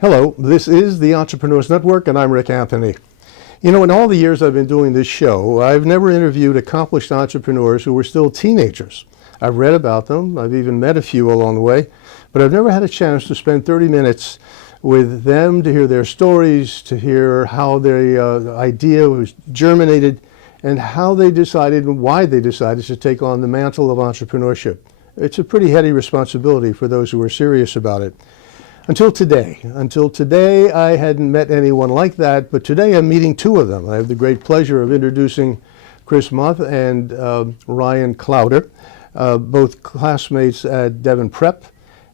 Hello, this is the Entrepreneurs Network, and I'm Rick Anthony. You know, in all the years I've been doing this show, I've never interviewed accomplished entrepreneurs who were still teenagers. I've read about them, I've even met a few along the way, but I've never had a chance to spend 30 minutes with them to hear their stories, to hear how their idea was germinated, and how they decided and why they decided to take on the mantle of entrepreneurship. It's a pretty heady responsibility for those who are serious about it. Until today, I hadn't met anyone like that, but today I'm meeting two of them. I have the great pleasure of introducing Chris Muth and Ryan Clowder, both classmates at Devon Prep,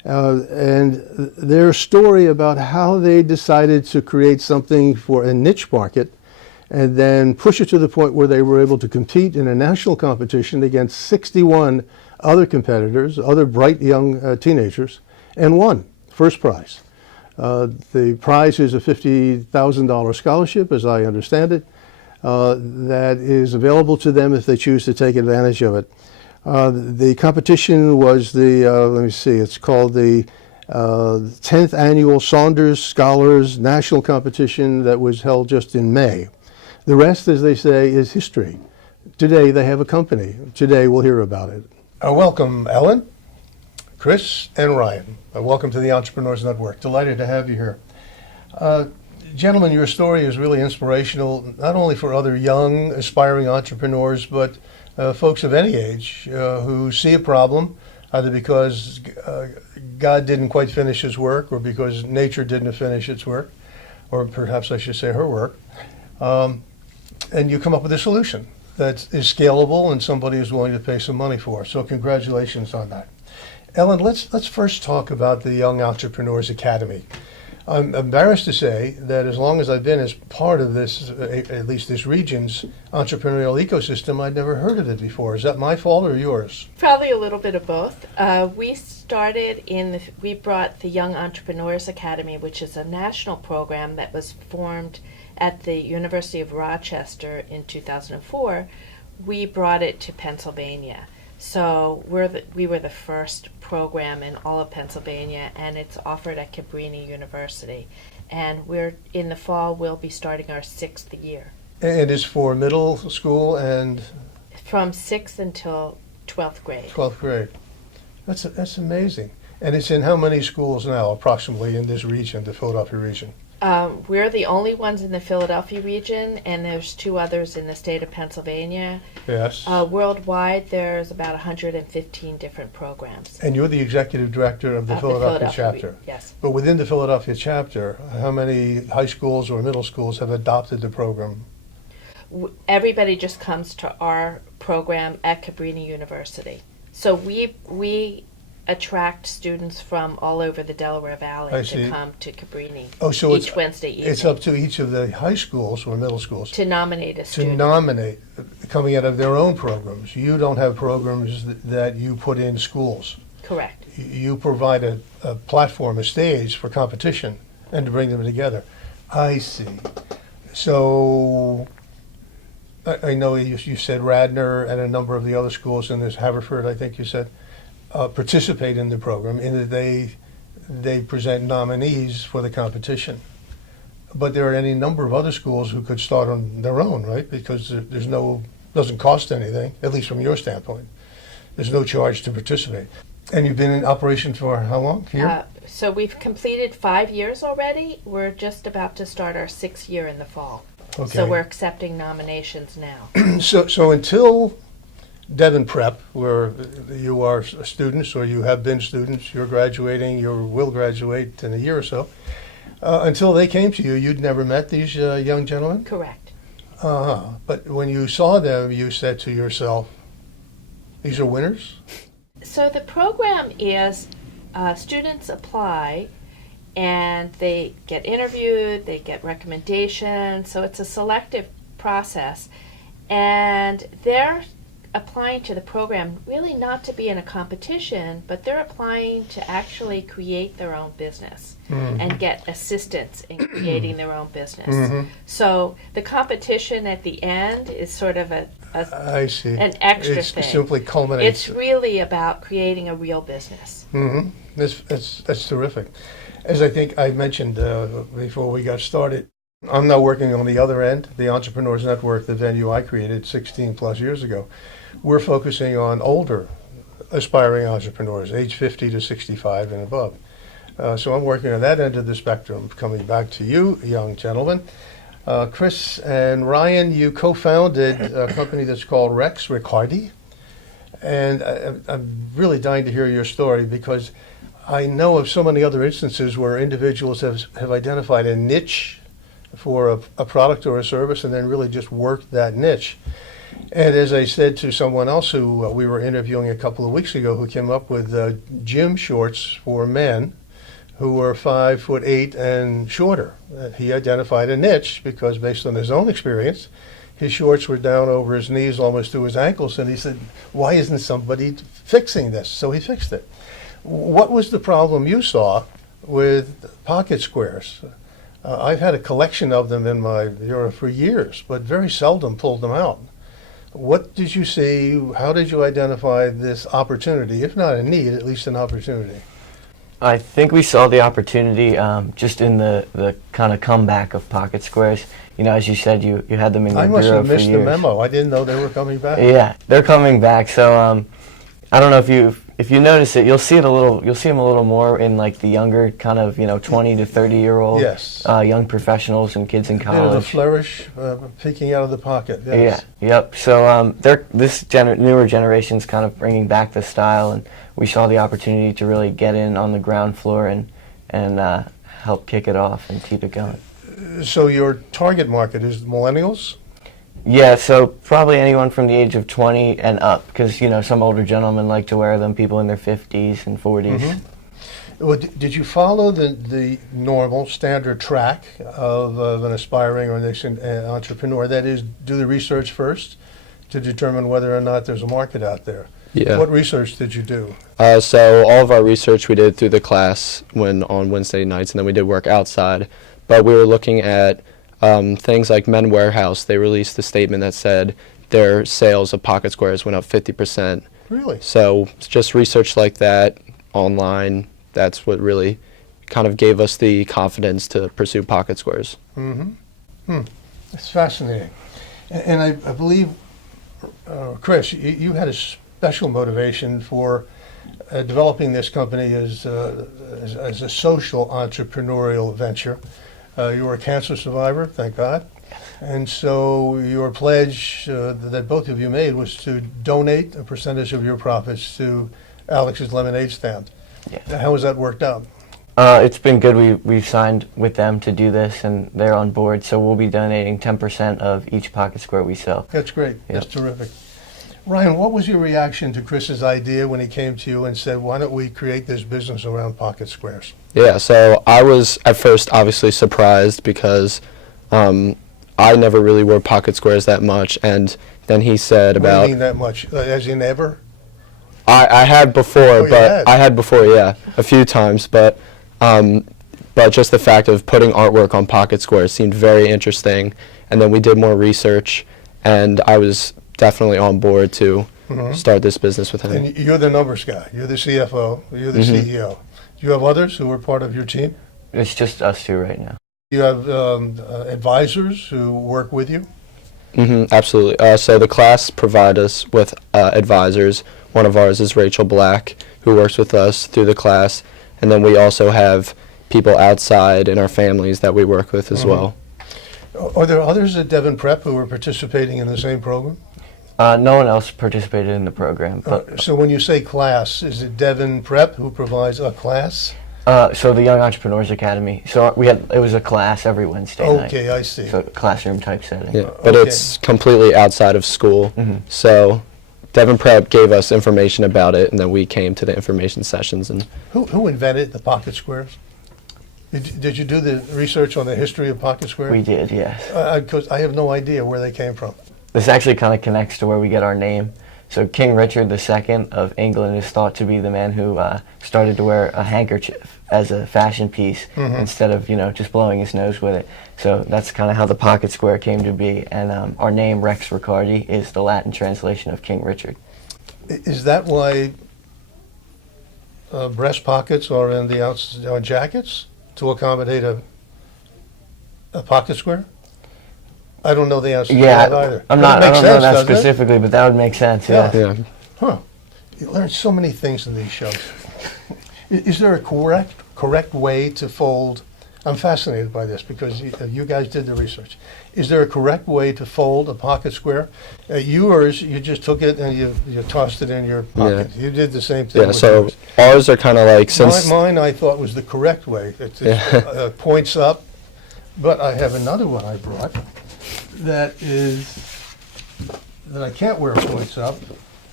and their story about how they decided to create something for a niche market and then push it to the point where they were able to compete in a national competition against 61 other competitors, other bright young teenagers, and won. First prize. The prize is a $50,000 scholarship, as I understand it, that is available to them if they choose to take advantage of it. The competition was it's called the 10th Annual Saunders Scholars National Competition that was held just in May. The rest, as they say, is history. Today they have a company. Today we'll hear about it. Welcome, Ellen, Chris, and Ryan. Welcome to the Entrepreneurs Network. Delighted to have you here. Gentlemen, your story is really inspirational, not only for other young, aspiring entrepreneurs, but folks of any age who see a problem, either because God didn't quite finish his work or because nature didn't finish its work, or perhaps I should say her work, and you come up with a solution that is scalable and somebody is willing to pay some money for. So congratulations on that. Ellen, let's first talk about the Young Entrepreneurs Academy. I'm embarrassed to say that as long as I've been as part of this, at least this region's entrepreneurial ecosystem, I'd never heard of it before. Is that my fault or yours? Probably a little bit of both. We brought the Young Entrepreneurs Academy, which is a national program that was formed at the University of Rochester in 2004. We brought it to Pennsylvania. So we were the first program in all of Pennsylvania, and it's offered at Cabrini University. And in the fall, we'll be starting our 6th year. And it's for middle school and? From 6th until 12th grade. 12th grade. That's amazing. And it's in how many schools now, approximately, in this region, the Philadelphia region? We're the only ones in the Philadelphia region, and there's 2 others in the state of Pennsylvania. Yes. Worldwide, there's about 115 different programs. And you're the executive director of the Philadelphia chapter. Yes. But within the Philadelphia chapter, how many high schools or middle schools have adopted the program? Everybody just comes to our program at Cabrini University. So we attract students from all over the Delaware Valley to come to Cabrini each Wednesday evening. It's up to each of the high schools or middle schools to nominate a student. To nominate, coming out of their own programs. You don't have programs that you put in schools. Correct. You provide a platform, a stage for competition and to bring them together. I see. So I know you said Radnor and a number of the other schools, and there's Haverford, I think you said, participate in the program in that they present nominees for the competition. But there are any number of other schools who could start on their own, right? Because doesn't cost anything, at least from your standpoint. There's no charge to participate. And you've been in operation for how long here? So we've completed 5 years already. We're just about to start our 6th year in the fall. Okay. So we're accepting nominations now. So until Devon Prep, where you are students or you have been students, you're graduating, you will graduate in a year or so. Until they came to you, you'd never met these young gentlemen? Correct. But when you saw them, you said to yourself, these are winners? So the program is students apply and they get interviewed, they get recommendations, so it's a selective process. And they're applying to the program really not to be in a competition, but they're applying to actually create their own business and get assistance in creating their own business. So the competition at the end is sort of an extra thing. It simply culminates. It's really about creating a real business. That's terrific. As I think I mentioned before we got started, I'm now working on the other end, the Entrepreneurs Network, the venue I created 16 plus years ago. We're focusing on older aspiring entrepreneurs, age 50 to 65 and above. So I'm working on that end of the spectrum. Coming back to you, young gentlemen. Chris and Ryan, you co-founded a company that's called Rex Riccardi. And I'm really dying to hear your story because I know of so many other instances where individuals have identified a niche for a product or a service and then really just worked that niche. And as I said to someone else who we were interviewing a couple of weeks ago, who came up with gym shorts for men who were 5'8" and shorter. He identified a niche because based on his own experience, his shorts were down over his knees almost to his ankles, and he said, why isn't somebody fixing this? So he fixed it. What was the problem you saw with pocket squares? I've had a collection of them in my bureau for years, but very seldom pulled them out. What did you see? How did you identify this opportunity, if not a need, at least an opportunity? I think we saw the opportunity just in the kind of comeback of pocket squares. You know, as you said, you had them in your I must bureau have for missed the years. memo. I didn't know they were coming back. Yeah, they're coming back. So I don't know if you notice it, you'll see them a little more in like the younger kind of 20 to 30-year-old Yes. young professionals and kids in The college. flourish peeking out of the pocket. Yes. Yeah, yep. So newer generation's kind of bringing back the style, and we saw the opportunity to really get in on the ground floor and help kick it off and keep it going. So your target market is millennials? Yeah, so probably anyone from the age of 20 and up, because some older gentlemen like to wear them, people in their 50s and 40s. Mm-hmm. Well, did you follow the normal standard track of an aspiring or nascent entrepreneur? That is, do the research first to determine whether or not there's a market out there. Yeah. What research did you do? So all of our research we did through the class on Wednesday nights, and then we did work outside. But we were looking at things like Men Warehouse. They released a statement that said their sales of pocket squares went up 50%. Really? So just research like that online, that's what really kind of gave us the confidence to pursue pocket squares. Mm-hmm. That's fascinating. And I believe, Chris, you had a special motivation for developing this company as a social entrepreneurial venture. You were a cancer survivor, thank God. And so your pledge that both of you made was to donate a percentage of your profits to Alex's Lemonade Stand. Yeah. How has that worked out? It's been good. We've signed with them to do this, and they're on board. So we'll be donating 10% of each pocket square we sell. That's great. Yep. That's terrific. Ryan, what was your reaction to Chris's idea when he came to you and said, why don't we create this business around pocket squares? Yeah, so I was at first obviously surprised because I never really wore pocket squares that much, and then he said What do about... you mean that much? As in ever? I had before, Oh, you had? I had before, yeah, a few times, but just the fact of putting artwork on pocket squares seemed very interesting, and then we did more research, and I was definitely on board to start this business with him. And you're the numbers guy. You're the CFO. You're the CEO. Do you have others who are part of your team? It's just us two right now. You have advisors who work with you? Absolutely. So the class provide us with advisors. One of ours is Rachel Black, who works with us through the class, and then we also have people outside in our families that we work with as well. Are there others at Devon Prep who are participating in the same program? No one else participated in the program. But, So when you say class, is it Devon Prep who provides a class? so the Young Entrepreneurs Academy. So it was a class every Wednesday night. Okay, I see. So classroom type setting. Yeah, but Okay. it's completely outside of school. So Devon Prep gave us information about it, and then we came to the information sessions. And Who invented the pocket squares? Did you do the research on the history of pocket squares? We did, yes. Because I have no idea where they came from. This actually kind of connects to where we get our name. So King Richard II of England is thought to be the man who started to wear a handkerchief as a fashion piece instead of just blowing his nose with it. So that's kind of how the pocket square came to be. And our name, Rex Riccardi, is the Latin translation of King Richard. Is that why breast pockets or in the on jackets to accommodate a pocket square? I don't know the answer to that either. I But it don't makes know sense, that doesn't it? specifically, but that would make sense. Yeah. Yeah. Yeah. Huh. You learn so many things in these shows. Is there a correct way to fold? I'm fascinated by this because you guys did the research. Is there a correct way to fold a pocket square? Yours, you just took it and you tossed it in your pocket. You did the same thing Yeah, with so yours. ours are kind of like, since Mine I thought was the correct way. It's points up, but I have another one I brought that I can't wear points up.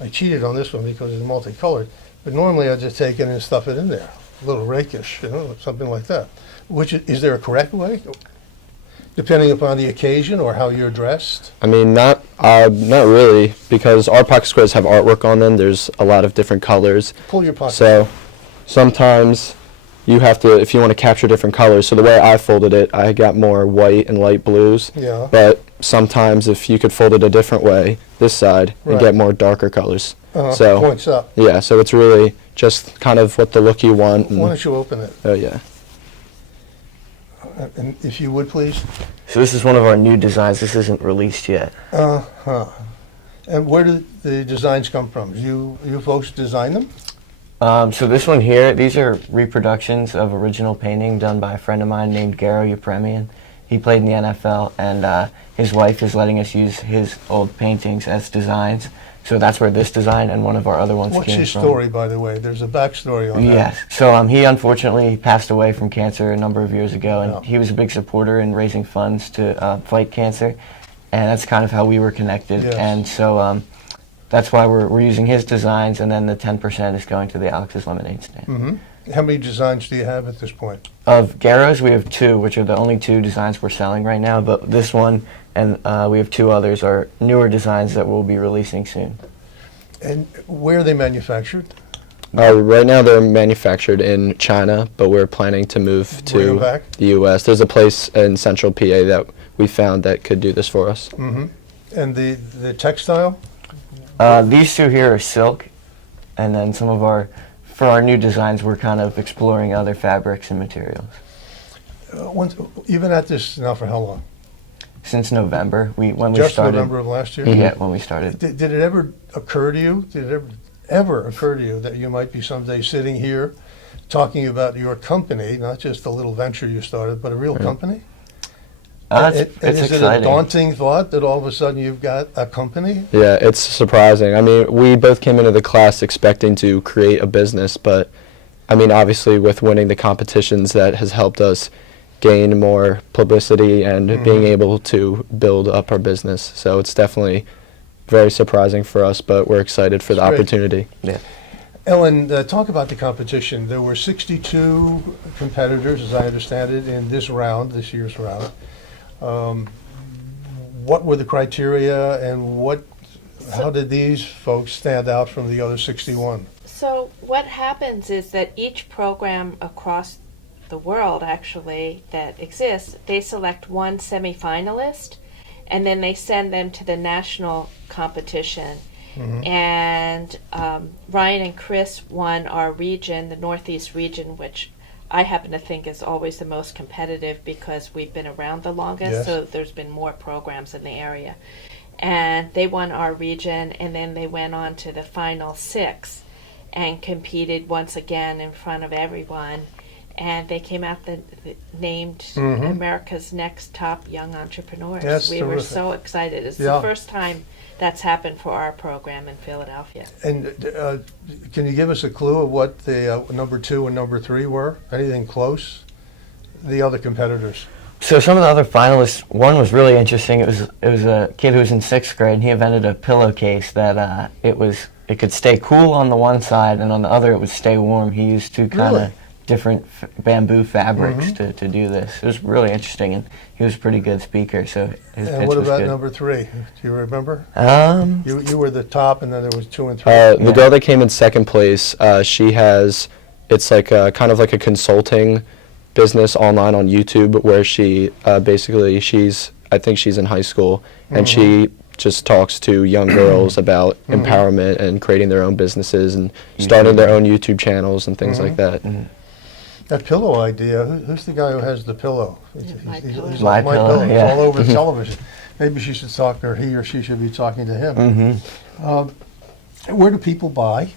I cheated on this one because it's multicolored, but normally I just take it and stuff it in there, a little rakish, something like that. Is there a correct way, depending upon the occasion or how you're dressed? I mean, not really, because our pocket squares have artwork on them. There's a lot of different colors. Pull your pocket. So sometimes you have to, if you want to capture different colors. So the way I folded it, I got more white and light blues. Yeah. But sometimes if you could fold it a different way, this side, and Right. get more darker colors. Uh-huh. So Points up. yeah, so it's really just kind of what the look you want. Why don't you open it? Oh yeah. And if you would, please. So this is one of our new designs. This isn't released yet. Uh-huh. And where did the designs come from? You folks design them? So this one here, these are reproductions of original painting done by a friend of mine named Garo Yepremian. He played in the NFL, and his wife is letting us use his old paintings as designs. So that's where this design and one of our other ones What's came his from. story, by the way? There's a backstory on that. Yes. So he unfortunately passed away from cancer a number of years ago, and Yeah. he was a big supporter in raising funds to fight cancer, and that's kind of how we were connected. Yes. And so that's why we're using his designs, and then the 10% is going to the Alex's Lemonade Stand. Mm-hmm. How many designs do you have at this point? Of Garo's, we have 2, which are the only 2 designs we're selling right now, but this one and we have 2 others are newer designs that we'll be releasing soon. And where are they manufactured? Right now they're manufactured in China, but we're planning to move Bring 'em to back? the U.S. There's a place in central PA that we found that could do this for us. Mm-hmm. And the textile? These 2 here are silk, and then for our new designs, we're kind of exploring other fabrics and materials. You've been at this now for how long? Since November, when we Just started. November of last year? Yeah, when we started. Did it ever occur to you? Did it ever occur to you that you might be someday sitting here talking about your company, not just a little venture you started, but a real company? It's Is it a exciting. daunting thought that all of a sudden you've got a company? Yeah, it's surprising. I mean, we both came into the class expecting to create a business, but I mean, obviously with winning the competitions, that has helped us gain more publicity and being able to build up our business. So it's definitely very surprising for us, but we're excited for the Great. opportunity. Yeah. Ellen, talk about the competition. There were 62 competitors, as I understand it, in this year's round. What were the criteria, and how did these folks stand out from the other 61? So what happens is that each program across the world actually that exists, they select one semifinalist and then they send them to the national competition. And Ryan and Chris won our region, the Northeast region, which I happen to think is always the most competitive because we've been around the longest, Yes. so there's been more programs in the area. And they won our region, and then they went on to the final 6 and competed once again in front of everyone. And they came out named America's Next Top Young Entrepreneurs. That's we were terrific. so excited. It's Yeah. the first time that's happened for our program in Philadelphia. And can you give us a clue of what the number 2 and number 3 were? Anything close? The other competitors. So some of the other finalists, one was really interesting. It was a kid who was in 6th grade, and he invented a pillowcase that it could stay cool on the one side, and on the other it would stay warm. He used 2 kind of Really? different bamboo fabrics to do this. It was really interesting, and he was a pretty good speaker, so his And pitch what was about good. number 3? Do you remember? You were the top, and then there was 2 and 3. The Yeah. girl that came in second place, she has, it's like kind of like a consulting business online on YouTube where she basically, I think she's in high school, and she just talks to young girls about empowerment and creating their own businesses and starting their own YouTube channels and things like that. That pillow idea, who's the guy who has the pillow? My Pillow. He's My like, Pillow, It's yeah. all over television. Maybe she should talk, or he or she should be talking to him. Where do people buy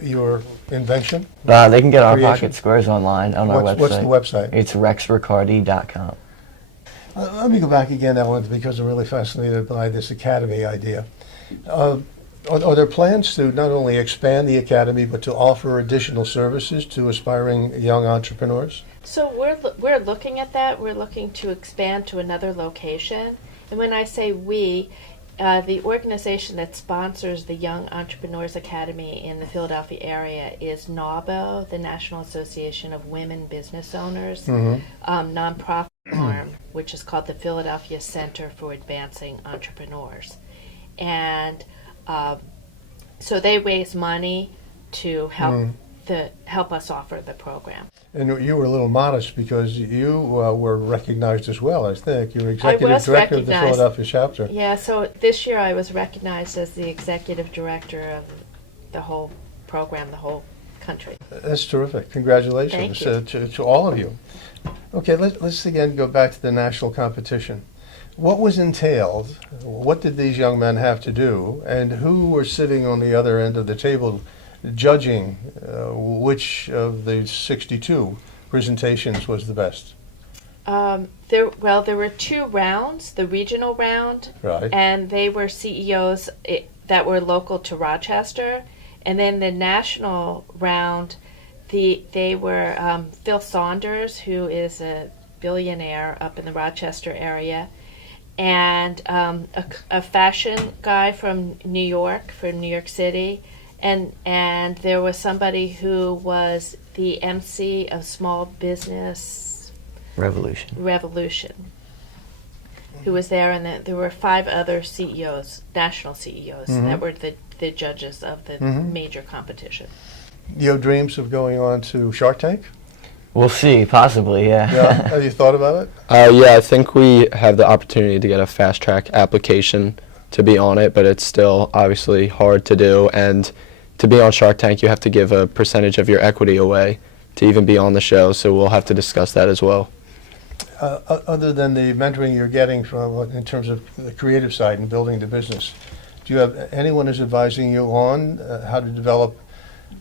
your invention? They can get our Creation? pocket squares online on our website. What's the website? It's rexricardi.com. Let me go back again, Ellen, because I'm really fascinated by this academy idea. Are there plans to not only expand the academy, but to offer additional services to aspiring young entrepreneurs? So we're looking at that. We're looking to expand to another location. And when I say we, the organization that sponsors the Young Entrepreneurs Academy in the Philadelphia area is NAWBO, the National Association of Women Business Owners, nonprofit arm, which is called the Philadelphia Center for Advancing Entrepreneurs. And so they raise money to help us offer the program. And you were a little modest because you were recognized as well, I think. You were executive was director of the recognized. Philadelphia chapter. Yeah, so this year I was recognized as the executive director of the whole program, the whole country. That's terrific. Congratulations Thank you. to all of you. Okay, let's again go back to the national competition. What was entailed? What did these young men have to do? And who were sitting on the other end of the table judging which of the 62 presentations was the best? There were 2 rounds, the regional round, Right. and they were CEOs that were local to Rochester. And then the national round, they were Phil Saunders, who is a billionaire up in the Rochester area, and a fashion guy from New York City, and there was somebody who was the MC of Small Business Revolution, who was there, and there were 5 other CEOs, national CEOs, that were the judges of the major competition. You have dreams of going on to Shark Tank? We'll see, possibly, yeah. Yeah. Have you thought about it? Yeah, I think we have the opportunity to get a fast track application to be on it, but it's still obviously hard to do. And to be on Shark Tank, you have to give a percentage of your equity away to even be on the show, so we'll have to discuss that as well. Other than the mentoring you're getting from in terms of the creative side and building the business, do you have anyone who's advising you on how to develop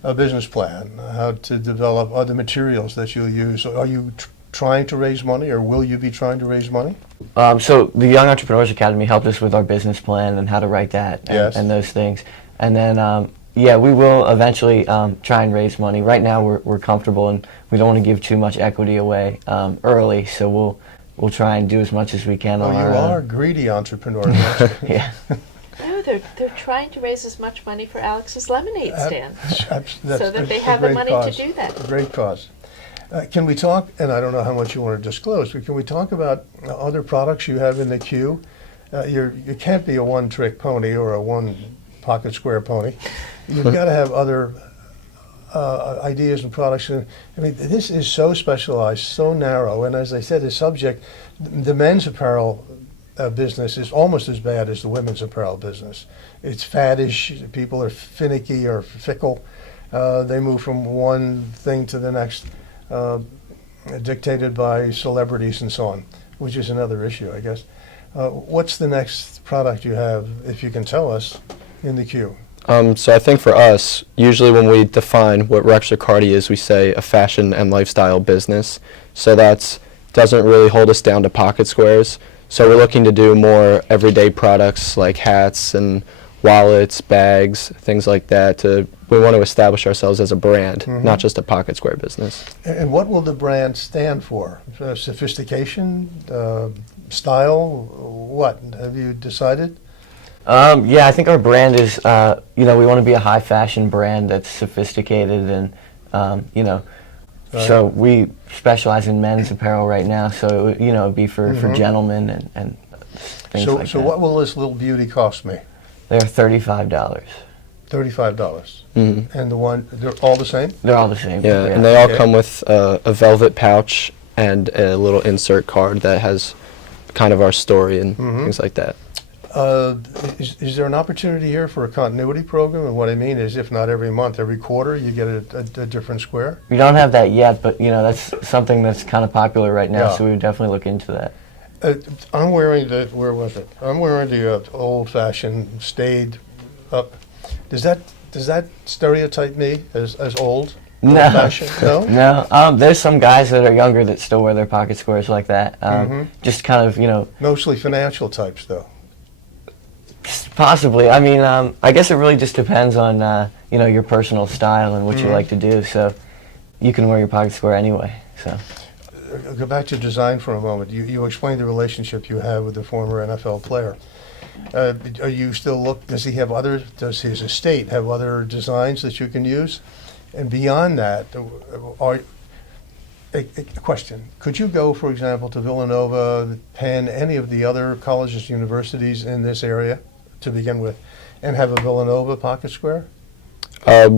a business plan, how to develop other materials that you'll use? Are you trying to raise money, or will you be trying to raise money? So the Young Entrepreneurs Academy helped us with our business plan and how to write that and those things. And then, yeah, we will eventually try and raise money. Right now we're comfortable and we don't want to give too much equity away early, so we'll try and do as much as we can on our You own. are greedy entrepreneurs. Yeah. No, they're trying to raise as much money for Alex's lemonade stand, That's so that they a have the great money cause. to do that. A great cause. Can we talk, and I don't know how much you want to disclose, but can we talk about other products you have in the queue? You can't be a one-trick pony or a one-pocket square pony. You've got to have other ideas and products. I mean, this is so specialized, so narrow, and as I said, the subject, the men's apparel business is almost as bad as the women's apparel business. It's faddish, people are finicky or fickle. They move from one thing to the next, dictated by celebrities and so on, which is another issue, I guess. What's the next product you have, if you can tell us, in the queue? So I think for us, usually when we define what Rex Ricardi is, we say a fashion and lifestyle business. So that doesn't really hold us down to pocket squares. So we're looking to do more everyday products like hats and wallets, bags, things like that. We want to establish ourselves as a brand, not just a pocket square business. And what will the brand stand for? Sophistication, style, what? Have you decided? Yeah, I think our brand is, we want to be a high fashion brand that's sophisticated and, so we specialize in men's apparel right now. So, it'd be for gentlemen and things like that. So what will this little beauty cost me? They're $35. $35. And they're all the same? They're all the same. Yeah, and they all come with a velvet pouch and a little insert card that has kind of our story and things like that. Is there an opportunity here for a continuity program? And what I mean is, if not every month, every quarter, you get a different square? We don't have that yet, but that's something that's kind of popular right now, Yeah. so we would definitely look into that. I'm wearing where was it? I'm wearing the old-fashioned staid up. Does that stereotype me as old? No. Old-fashioned? No? No, there's some guys that are younger that still wear their pocket squares like that. Just kind of, Mostly financial types, though. possibly. I mean, I guess it really just depends on, your personal style and what you like to do. So you can wear your pocket square anyway. So. Go back to design for a moment. You explained the relationship you have with the former NFL player. Are you still does he have does his estate have other designs that you can use? And beyond that, a question, could you go, for example, to Villanova, Penn, any of the other colleges, universities in this area to begin with, and have a Villanova pocket square?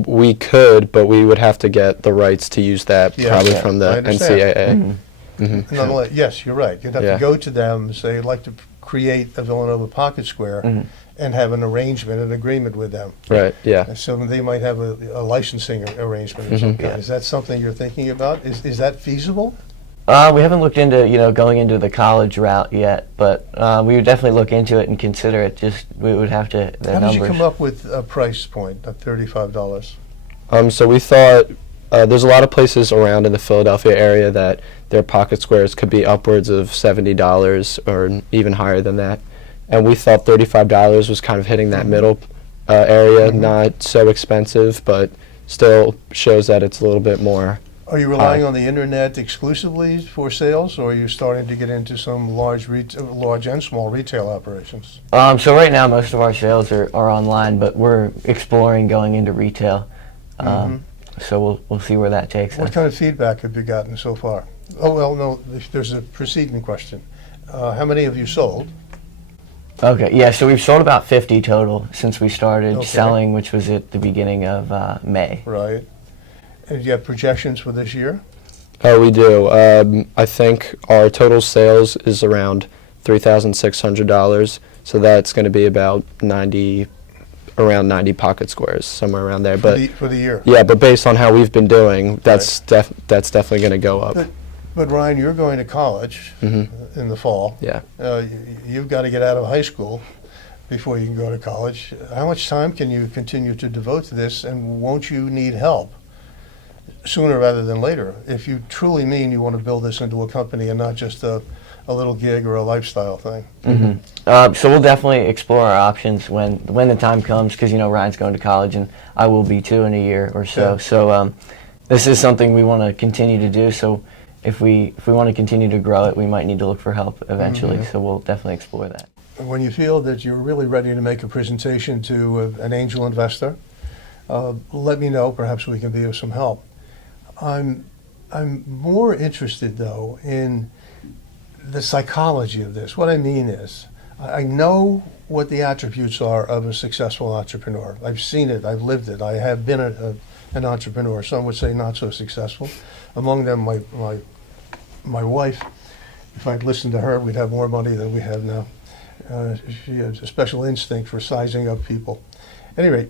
We could, but we would have to get the rights to use that Yeah, probably yeah, from I the understand. NCAA. Nonetheless, yes, you're right. You'd have Yeah. to go to them, say, I'd like to create a Villanova pocket square, and have an arrangement, an agreement with them. Right, yeah. And so they might have a licensing arrangement or something. Is that something you're thinking about? Is that feasible? We haven't looked into, going into the college route yet, but we would definitely look into it and consider it. Just we would have to the How did numbers. you come up with a price point of $35? So we thought there's a lot of places around in the Philadelphia area that their pocket squares could be upwards of $70 or even higher than that. And we thought $35 was kind of hitting that middle area, not so expensive, but still shows that it's a little bit more. Are you relying on the internet exclusively for sales, or are you starting to get into some large and small retail operations? So right now, most of our sales are online, but we're exploring going into retail. So we'll see where that takes What us. kind of feedback have you gotten so far? Oh, well, no, there's a preceding question. How many have you sold? Okay, yeah. So we've sold about 50 total since we started Okay. selling, which was at the beginning of May. Right. And do you have projections for this year? We do. I think our total sales is around $3,600, so that's going to be about around 90 pocket squares, somewhere around there. But For the year? yeah, but based on how we've been doing, that's definitely going to go up. But Ryan, you're going to college in the fall. Yeah. You've got to get out of high school before you can go to college. How much time can you continue to devote to this, and won't you need help sooner rather than later if you truly mean you want to build this into a company and not just a little gig or a lifestyle thing? So we'll definitely explore our options when the time comes, because Ryan's going to college and I will be too in a year or so. Yeah. So this is something we want to continue to do. So if we want to continue to grow it, we might need to look for help eventually. So we'll definitely explore that. When you feel that you're really ready to make a presentation to an angel investor, let me know. Perhaps we can be of some help. I'm more interested, though, in the psychology of this. What I mean is, I know what the attributes are of a successful entrepreneur. I've seen it. I've lived it. I have been an entrepreneur. Some would say not so successful. Among them, my wife. If I'd listened to her, we'd have more money than we have now. She has a special instinct for sizing up people. At any rate,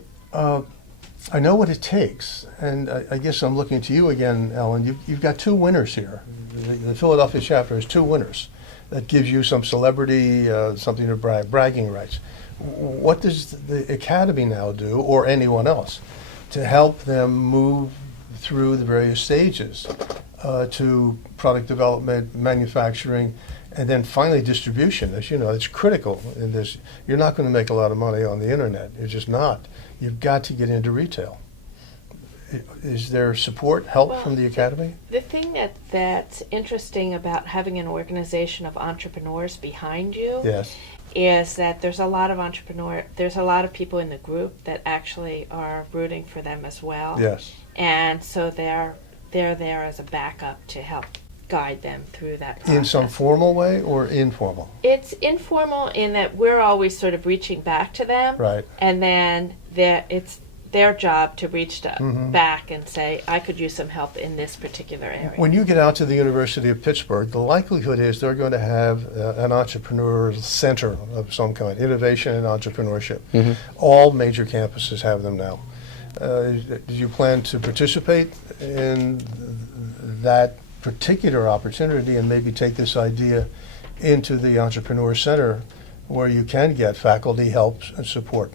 I know what it takes, and I guess I'm looking to you again, Ellen. You've got two winners here. The Philadelphia chapter has two winners. That gives you some celebrity, something to bragging rights. What does the Academy now do, or anyone else, to help them move through the various stages to product development, manufacturing, and then finally distribution? As you know, it's critical in this. You're not going to make a lot of money on the internet. You're just not. You've got to get into retail. Is there support, help from the Academy? The thing that's interesting about having an organization of entrepreneurs behind you Yes. is that there's a lot of people in the group that actually are rooting for them as well. Yes. And so they're there as a backup to help guide them through that process. In some formal way or informal? It's informal in that we're always sort of reaching back to them. Right. And then their job to reach back and say, I could use some help in this particular area. When you get out to the University of Pittsburgh, the likelihood is they're going to have an entrepreneur center of some kind, innovation and entrepreneurship. All major campuses have them now. Do you plan to participate in that particular opportunity and maybe take this idea into the Entrepreneur Center where you can get faculty help and support?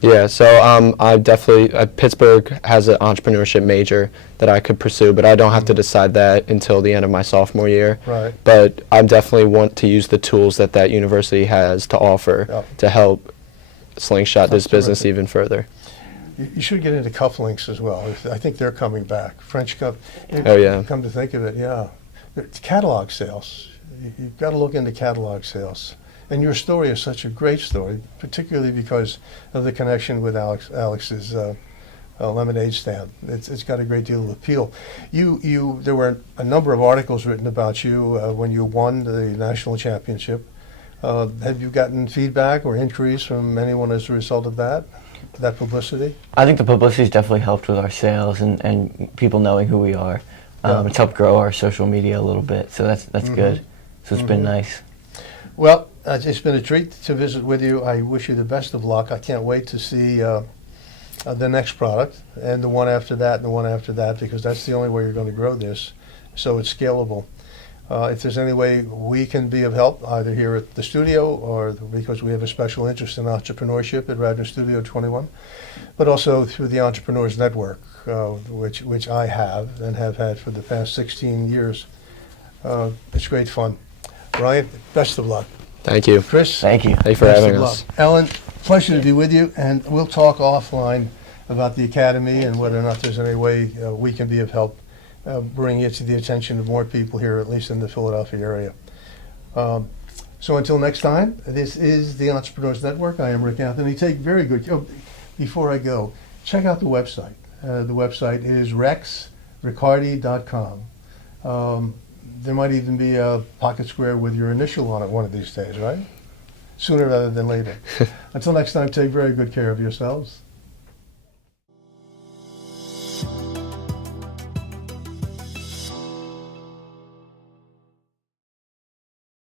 Yeah, so I definitely, Pittsburgh has an entrepreneurship major that I could pursue, but I don't have to decide that until the end of my sophomore year. Right. But I definitely want to use the tools that that university has to offer to help slingshot this business even further. You should get into cufflinks as well. I think they're coming back. French cuff. Oh, yeah. Come to think of it, yeah. Catalog sales. You've got to look into catalog sales. And your story is such a great story, particularly because of the connection with Alex's lemonade stand. It's got a great deal of appeal. There were a number of articles written about you when you won the national championship. Have you gotten feedback or inquiries from anyone as a result of that publicity? I think the publicity's definitely helped with our sales and people knowing who we are. It's helped grow our social media a little bit, so that's good. So it's been nice. Well, it's been a treat to visit with you. I wish you the best of luck. I can't wait to see the next product and the one after that and the one after that, because that's the only way you're going to grow this, so it's scalable. If there's any way we can be of help, either here at the studio or because we have a special interest in entrepreneurship at Radnor Studio 21, but also through the Entrepreneurs Network, which I have and have had for the past 16 years. It's great fun. Ryan, best of luck. Thank you. Chris, Thank you. Thank you for best having of us. luck. Ellen, pleasure to be with you, and we'll talk offline about the Academy and whether or not there's any way we can be of help bringing it to the attention of more people here, at least in the Philadelphia area. So until next time, this is the Entrepreneurs Network. I am Rick Anthony. Take very good care. Before I go, check out the website. The website is rexricardi.com. There might even be a pocket square with your initial on it one of these days, right? Sooner rather than later. Until next time, take very good care of yourselves.